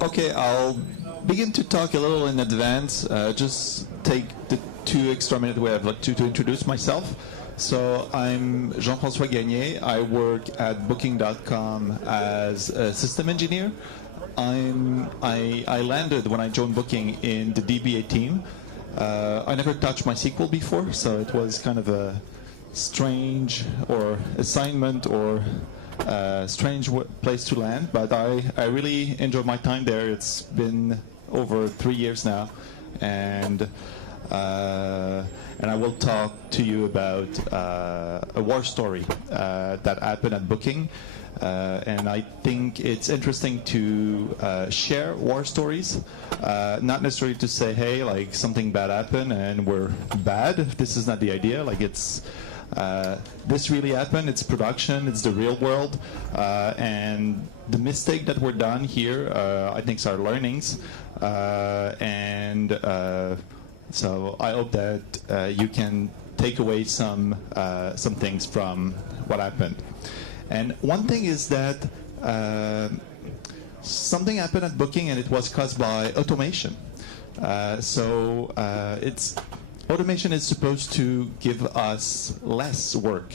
Okay, I'll begin to talk a little in advance. Just take the 2 extra minutes we have to introduce myself. So I'm Jean-François Gagné. I work at Booking.com as a system engineer. I landed when I joined Booking in the DBA team. I never touched MySQL before, so it was kind of a strange or assignment or strange place to land, but I really enjoyed my time there. It's been over 3 years now, and I will talk to you about a war story that happened at Booking. And I think it's interesting to share war stories, not necessarily to say, hey, like something bad happened and we're bad. This is not the idea. Like this really happened. It's production. It's the real world. And the mistake that were done here, I think, are learnings. So I hope that you can take away some things from what happened. And one thing is that something happened at Booking, and it was caused by automation. Automation is supposed to give us less work,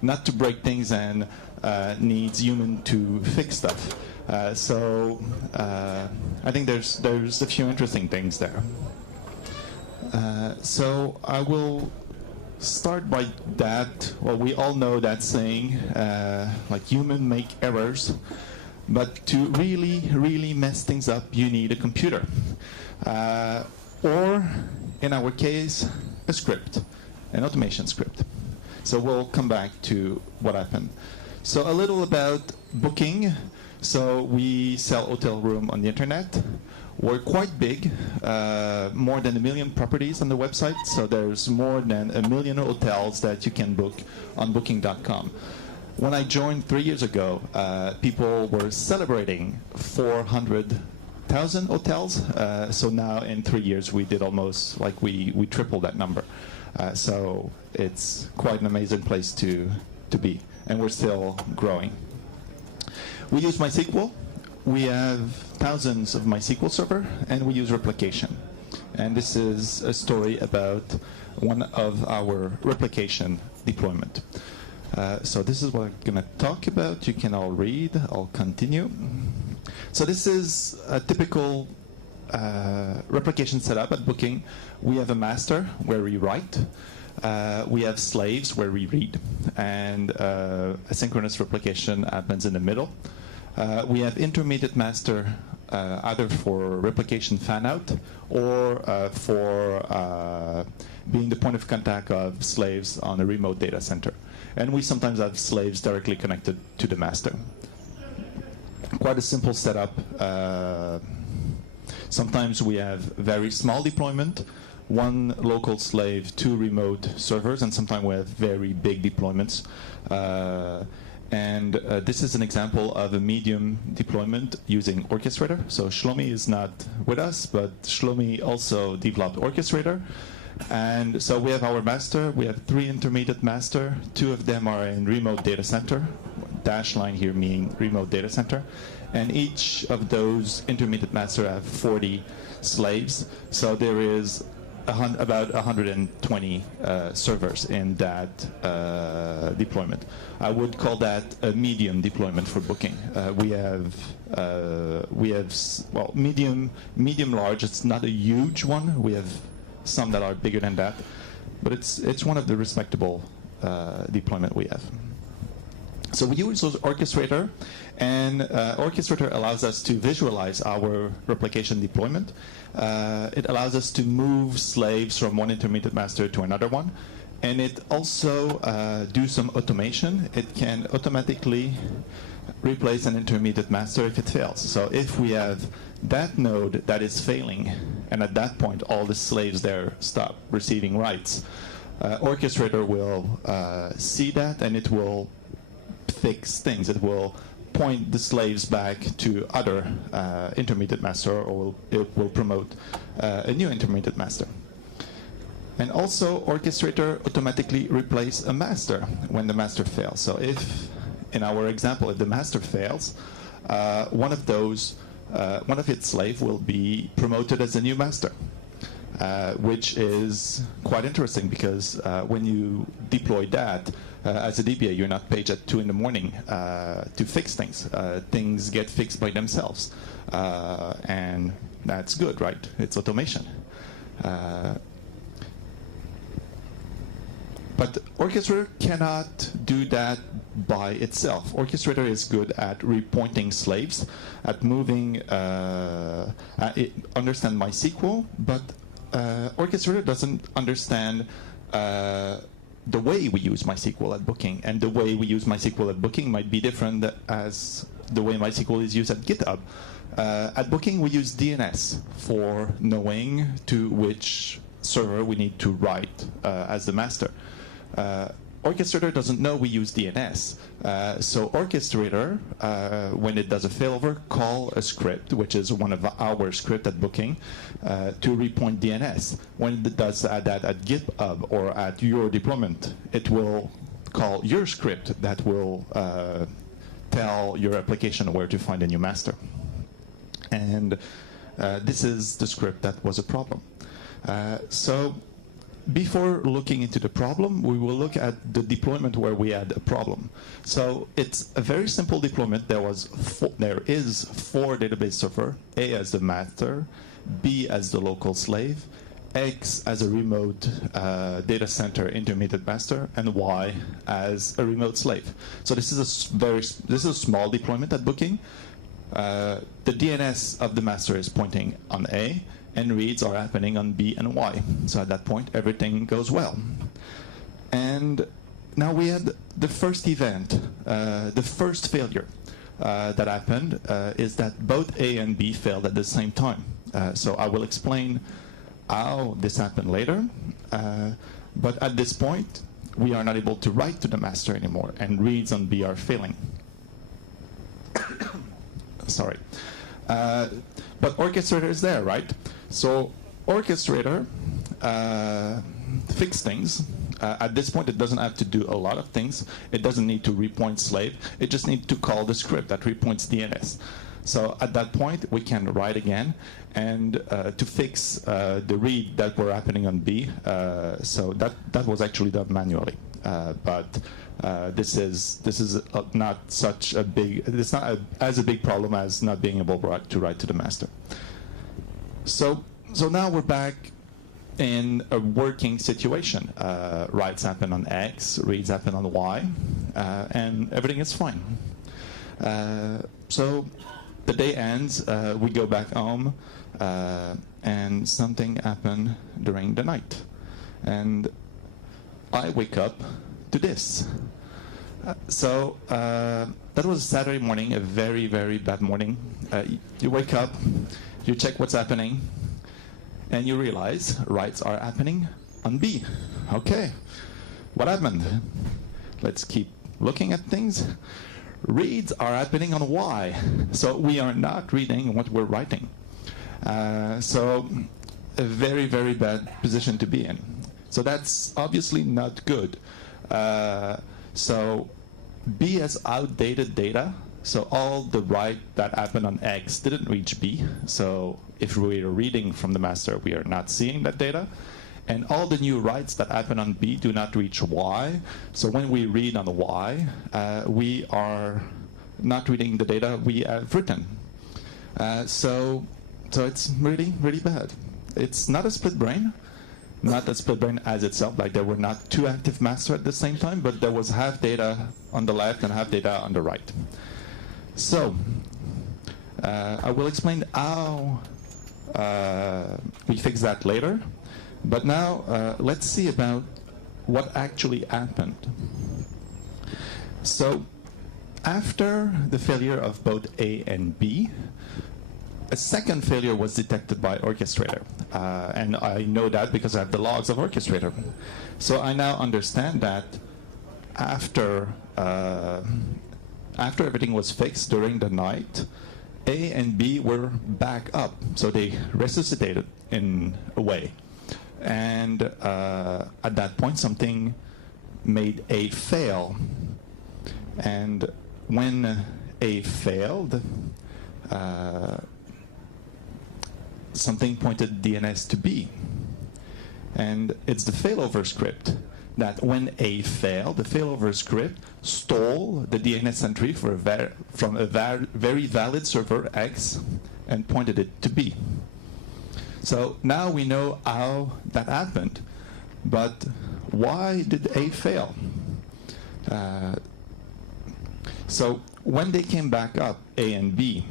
not to break things and needs human to fix stuff. I think there's a few interesting things there. So I will start by that. Well, we all know that saying, like humans make errors, but to really mess things up, you need a computer. Or, in our case, a script, an automation script. So we'll come back to what happened. So a little about Booking. So we sell hotel room on the internet. We're quite big, more than 1 million properties on the website. So there's more than 1 million hotels that you can book on Booking.com. When I joined 3 years ago, people were celebrating 400,000 hotels. So now in 3 years, we did almost like we tripled that number. So it's quite an amazing place to be, and we're still growing. We use MySQL. We have thousands of MySQL server, and we use replication. And this is a story about one of our replication deployment. So this is what I'm going to talk about. You can all read. I'll continue. So this is a typical replication setup at Booking. We have a master where we write. We have slaves where we read. And asynchronous replication happens in the middle. We have intermediate master either for replication fan-out or for being the point of contact of slaves on a remote data center. And we sometimes have slaves directly connected to the master. Quite a simple setup. Sometimes we have very small deployment, 1 local slave, 2 remote servers, and sometimes we have very big deployments. This is an example of a medium deployment using Orchestrator. So Shlomi is not with us, but Shlomi also developed Orchestrator. And so we have our master. We have 3 intermediate master. 2 of them are in remote data center. Dash line here meaning remote data center. And each of those intermediate master have 40 slaves. So there is about 120 servers in that deployment. I would call that a medium deployment for Booking. We have medium large. It's not a huge one. We have some that are bigger than that, but it's one of the respectable deployment we have. So we use Orchestrator, and Orchestrator allows us to visualize our replication deployment. It allows us to move slaves from one intermediate master to another one, and it also do some automation. It can automatically replace an intermediate master if it fails. So if we have that node that is failing, and at that point all the slaves there stop receiving writes, Orchestrator will see that, and it will fix things. It will point the slaves back to other intermediate master, or it will promote a new intermediate master. And also, Orchestrator automatically replace a master when the master fails. So if, in our example, if the master fails, one of those one of its slaves will be promoted as a new master, which is quite interesting because when you deploy that, as a DBA, you're not paid at 2 in the morning to fix things. Things get fixed by themselves. And that's good, right? It's automation. But Orchestrator cannot do that by itself. Orchestrator is good at repointing slaves, at moving, understand MySQL, but Orchestrator doesn't understand the way we use MySQL at Booking, and the way we use MySQL at Booking might be different as the way MySQL is used at GitHub. At Booking, we use DNS for knowing to which server we need to write as the master. Orchestrator doesn't know we use DNS. So Orchestrator, when it does a failover, call a script, which is one of our script at Booking, to repoint DNS. When it does that at GitHub or at your deployment, it will call your script that will tell your application where to find a new master. And this is the script that was a problem. So before looking into the problem, we will look at the deployment where we had a problem. So it's a very simple deployment. There is 4 database server, A as the master, B as the local slave, X as a remote data center intermediate master, and Y as a remote slave. So this is a small deployment at Booking. The DNS of the master is pointing on A, and reads are happening on B and Y. So at that point, everything goes well. And now we had the first event, the first failure that happened is that both A and B failed at the same time. So I will explain how this happened later. But at this point, we are not able to write to the master anymore, and reads on B are failing. Sorry. But Orchestrator is there, right? So Orchestrator fixed things. At this point, it doesn't have to do a lot of things. It doesn't need to repoint slave. It just needs to call the script that repoints DNS. So at that point, we can write again, and to fix the read that were happening on B. So that was actually done manually. But this is not such a big. It's not as a big problem as not being able to write to the master. So now we're back in a working situation. Writes happen on X, reads happen on Y, and everything is fine. So the day ends, we go back home, and something happened during the night. And I wake up to this. So that was a Saturday morning, a very, very bad morning. You wake up, you check what's happening, and you realize writes are happening on B. Okay, what happened? Let's keep looking at things. Reads are happening on Y. So we are not reading what we're writing. So a very, very bad position to be in. So that's obviously not good. So B has outdated data. So all the write that happened on X didn't reach B. So if we are reading from the master, we are not seeing that data. And all the new writes that happen on B do not reach Y. So when we read on Y, we are not reading the data we have written. So it's really, really bad. It's not a split brain. Not a split brain as itself, like there were not 2 active masters at the same time, but there was half data on the left and half data on the right. So I will explain how we fix that later. But now let's see about what actually happened. So after the failure of both A and B, a second failure was detected by Orchestrator. And I know that because I have the logs of Orchestrator. So I now understand that after everything was fixed during the night, A and B were back up. So they resuscitated in a way. And at that point, something made A fail. And when A failed, something pointed DNS to B. And it's the failover script that when A failed, the failover script stole the DNS entry from a very valid server X and pointed it to B. So now we know how that happened, but why did A fail? So when they came back up, A and B,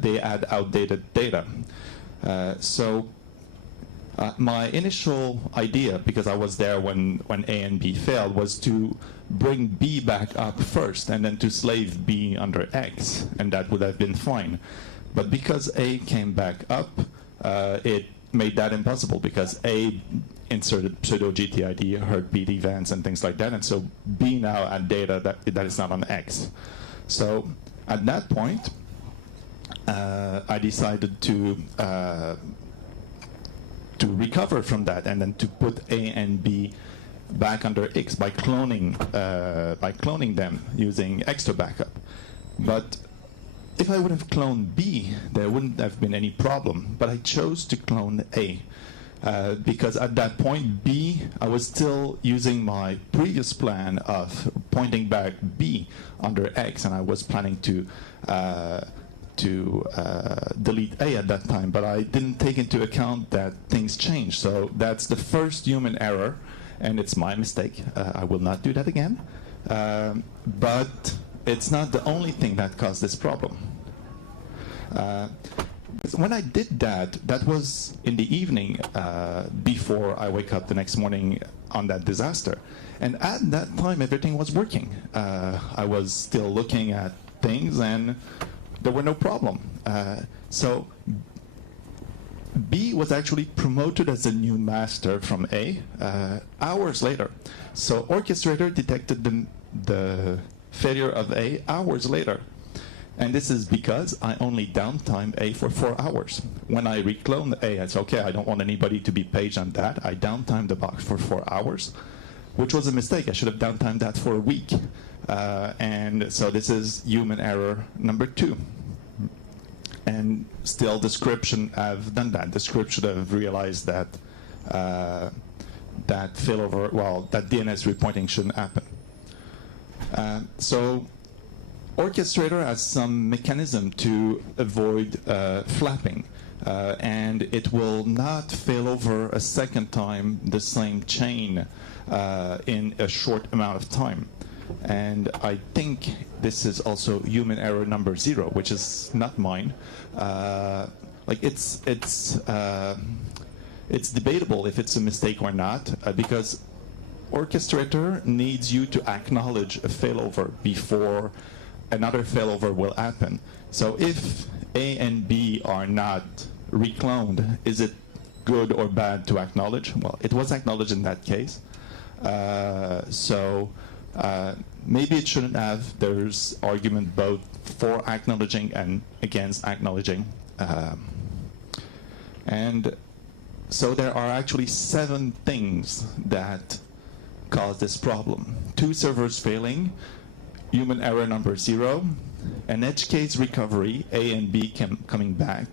they had outdated data. My initial idea, because I was there when A and B failed, was to bring B back up first and then to slave B under X, and that would have been fine. But because A came back up, it made that impossible, because A inserted pseudo GTID, heartbeat events, and things like that, and so B now had data that is not on X. So at that point, I decided to recover from that, and then to put A and B back under X by cloning them using extra backup. But if I would have cloned B, there wouldn't have been any problem. But I chose to clone A because at that point, B, I was still using my previous plan of pointing back B under X, and I was planning to delete A at that time, but I didn't take into account that things changed. So that's the first human error, and it's my mistake. I will not do that again. But it's not the only thing that caused this problem. When I did that, that was in the evening before I wake up the next morning on that disaster. And at that time, everything was working. I was still looking at things, and there were no problem. So B was actually promoted as a new master from A hours later. So Orchestrator detected the failure of A hours later. And this is because I only downtime A for 4 hours. When I reclone A, I said, okay, I don't want anybody to be paged on that. I downtimed the box for 4 hours, which was a mistake. I should have downtimed that for a week. And so this is human error number 2. And still, the script shouldn't have done that. The script should have realized that that failover, well, that DNS repointing shouldn't happen. So Orchestrator has some mechanism to avoid flapping, and it will not fail over a second time the same chain in a short amount of time. And I think this is also human error number 0, which is not mine. It's debatable if it's a mistake or not, because Orchestrator needs you to acknowledge a failover before another failover will happen. So if A and B are not recloned, is it good or bad to acknowledge? Well, it was acknowledged in that case. Maybe it shouldn't have. There's argument both for acknowledging and against acknowledging. And so there are actually 7 things that cause this problem. 2 servers failing, human error number 0, an edge case recovery, A and B coming back,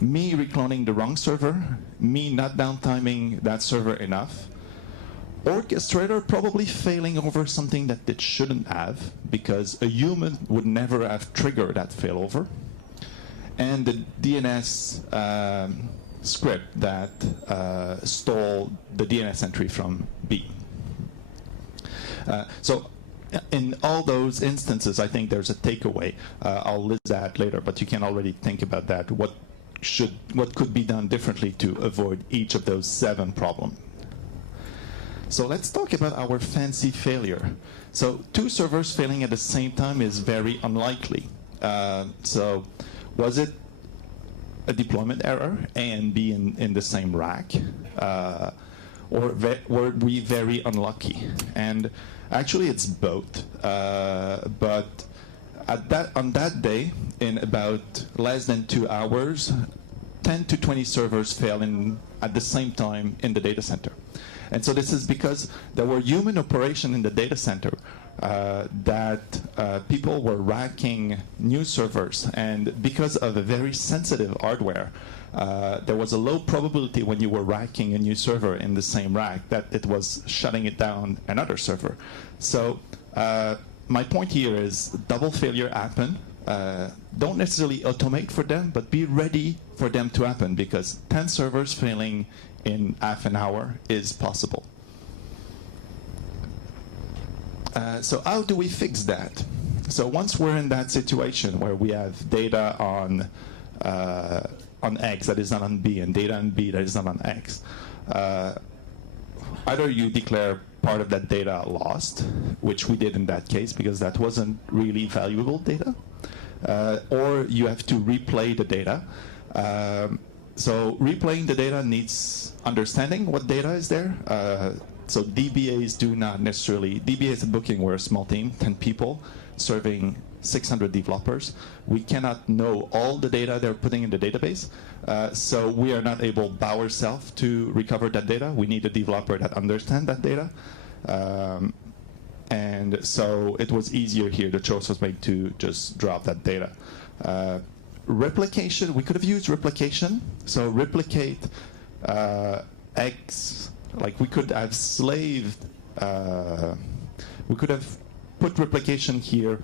me recloning the wrong server, me not downtiming that server enough, Orchestrator probably failing over something that it shouldn't have, because a human would never have triggered that failover, and the DNS script that stole the DNS entry from B. So in all those instances, I think there's a takeaway. I'll list that later, but you can already think about that. What could be done differently to avoid each of those 7 problems? So let's talk about our fancy failure. So 2 servers failing at the same time is very unlikely. So was it a deployment error, A and B in the same rack? Or were we very unlucky? And actually, it's both. But on that day, in about less than 2 hours, 10 to 20 servers fail at the same time in the data center. And so this is because there were human operation in the data center that people were racking new servers, and because of a very sensitive hardware, there was a low probability when you were racking a new server in the same rack that it was shutting it down another server. So my point here is double failure happen. Don't necessarily automate for them, but be ready for them to happen, because 10 servers failing in half an hour is possible. So how do we fix that? So once we're in that situation where we have data on X that is not on B and data on B that is not on X, either you declare part of that data lost, which we did in that case because that wasn't really valuable data, or you have to replay the data. So replaying the data needs understanding what data is there. So DBAs do not necessarily, DBAs at Booking, we're a small team, 10 people, serving 600 developers. We cannot know all the data they're putting in the database. So we are not able by ourselves to recover that data. We need a developer that understands that data. And so it was easier here. The choice was made to just drop that data. Replication, we could have used replication. So replicate X, like we could have slaved, we could have put replication here.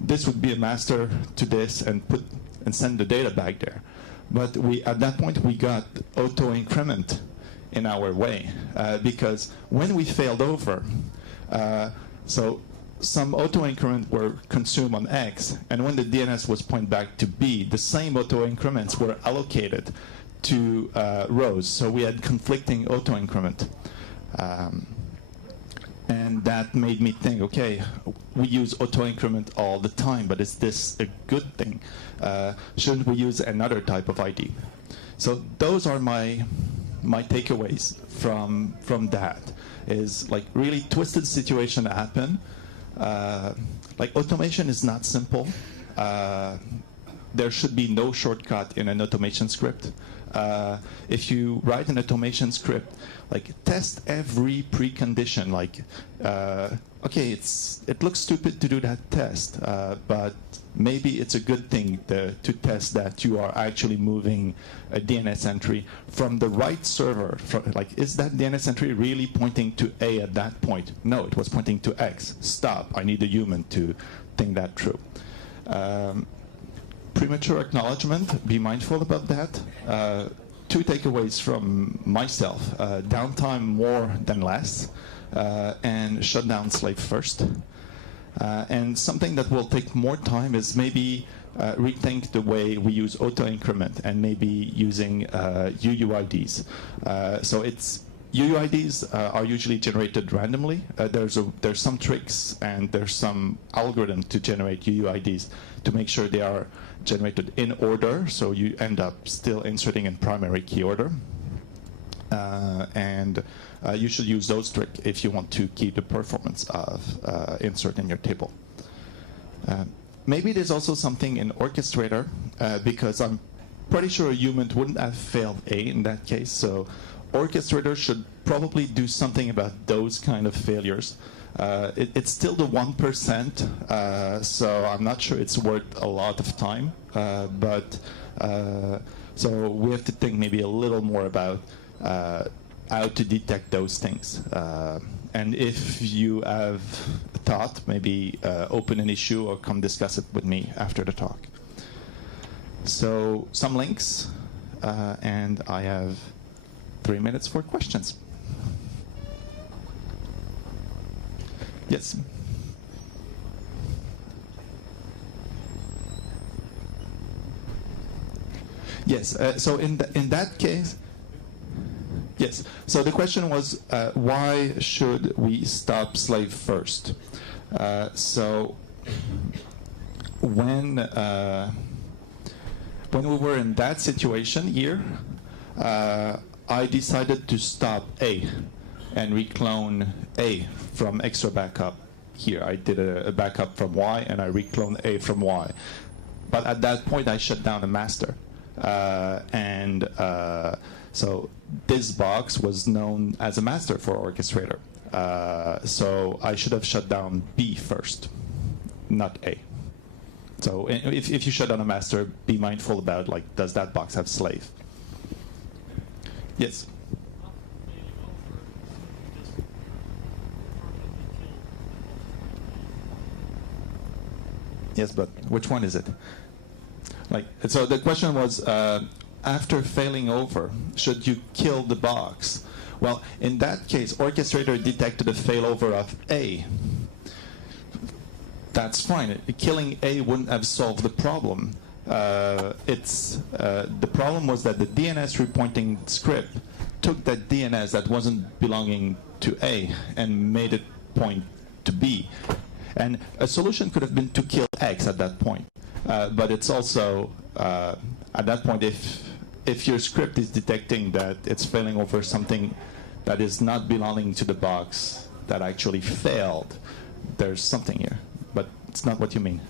This would be a master to this and send the data back there. But at that point we got auto increment in our way, because when we failed over, so some auto increment were consumed on X, and when the DNS was pointed back to B, the same auto increments were allocated to rows. So we had conflicting auto increment. And that made me think, okay, we use auto increment all the time, but is this a good thing? Shouldn't we use another type of ID? So those are my takeaways from that. Is like really twisted situation happen. Like automation is not simple. There should be no shortcut in an automation script. If you write an automation script, like test every precondition. Like, okay, it looks stupid to do that test, but maybe it's a good thing to test that you are actually moving a DNS entry from the right server. Like, is that DNS entry really pointing to A at that point? No, it was pointing to X. Stop. I need a human to think that through. Premature acknowledgement, be mindful about that. Two takeaways from myself, downtime more than less, and shut down slave first. And something that will take more time is maybe rethink the way we use auto increment and maybe using UUIDs. So it's UUIDs are usually generated randomly. There's some tricks and there's some algorithm to generate UUIDs to make sure they are generated in order, so you end up still inserting in primary key order. And you should use those tricks if you want to keep the performance of insert in your table. Maybe there's also something in orchestrator, because I'm pretty sure a human wouldn't have failed A in that case, so orchestrator should probably do something about those kind of failures. It's still the 1%, so I'm not sure it's worth a lot of time. But so we have to think maybe a little more about how to detect those things. And if you have a thought, maybe open an issue or come discuss it with me after the talk. So some links, and I have 3 minutes for questions. Yes. Yes. So in that case, yes. So the question was, why should we stop slave first? So when we were in that situation here, I decided to stop A and reclone A from extra backup here. I did a backup from Y and I recloned A from Y. But at that point I shut down a master. So this box was known as a master for orchestrator. So I should have shut down B first, not A. So if you shut down a master, be mindful about, like, does that box have slave? Yes? Yes, but which one is it? Like, so the question was, after failing over, should you kill the box? Well, in that case, orchestrator detected a failover of A. That's fine. Killing A wouldn't have solved the problem. The problem was that the DNS repointing script took that DNS that wasn't belonging to A and made it point to B. And a solution could have been to kill X at that point. But it's also, at that point, if your script is detecting that it's failing over something that is not belonging to the box that actually failed, there's something here. But it's not what you mean.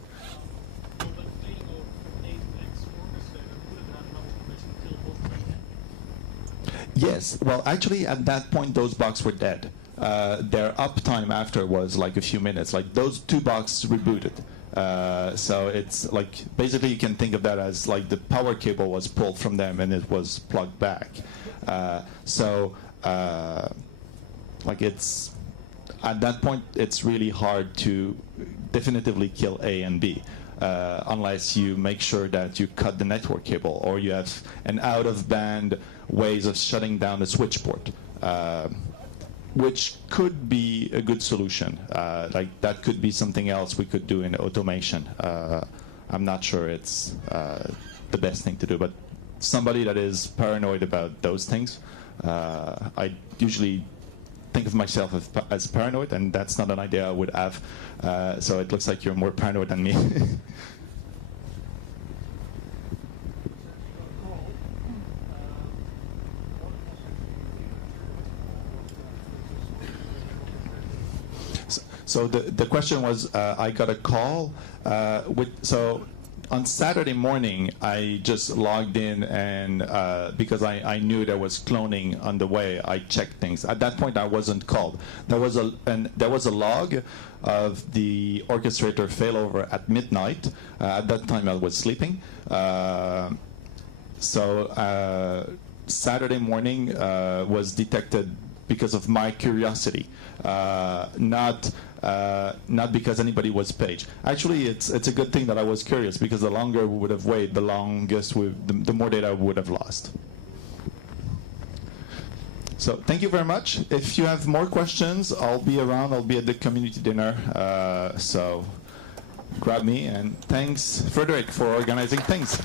Yes, well, actually, at that point, those boxes were dead. Their uptime after was like a few minutes. Like, those two boxes rebooted. So it's like, basically you can think of that as like the power cable was pulled from them and it was plugged back. Like, it's, at that point, it's really hard to definitively kill A and B. Unless you make sure that you cut the network cable or you have an out-of-band ways of shutting down the switch port, which could be a good solution. Like, that could be something else we could do in automation. I'm not sure it's the best thing to do, but somebody that is paranoid about those things, I usually think of myself as paranoid, and that's not an idea I would have. So it looks like you're more paranoid than me. So the question was, I got a call. So on Saturday morning, I just logged in, and because I knew there was cloning on the way, I checked things. At that point, I wasn't called. There was a log of the orchestrator failover at midnight. At that time, I was sleeping. Saturday morning was detected because of my curiosity, not because anybody was paged. Actually, it's a good thing that I was curious, because the longer we would have waited, the more data we would have lost. So thank you very much. If you have more questions, I'll be around. I'll be at the community dinner. So grab me, and thanks, Frederick, for organizing things.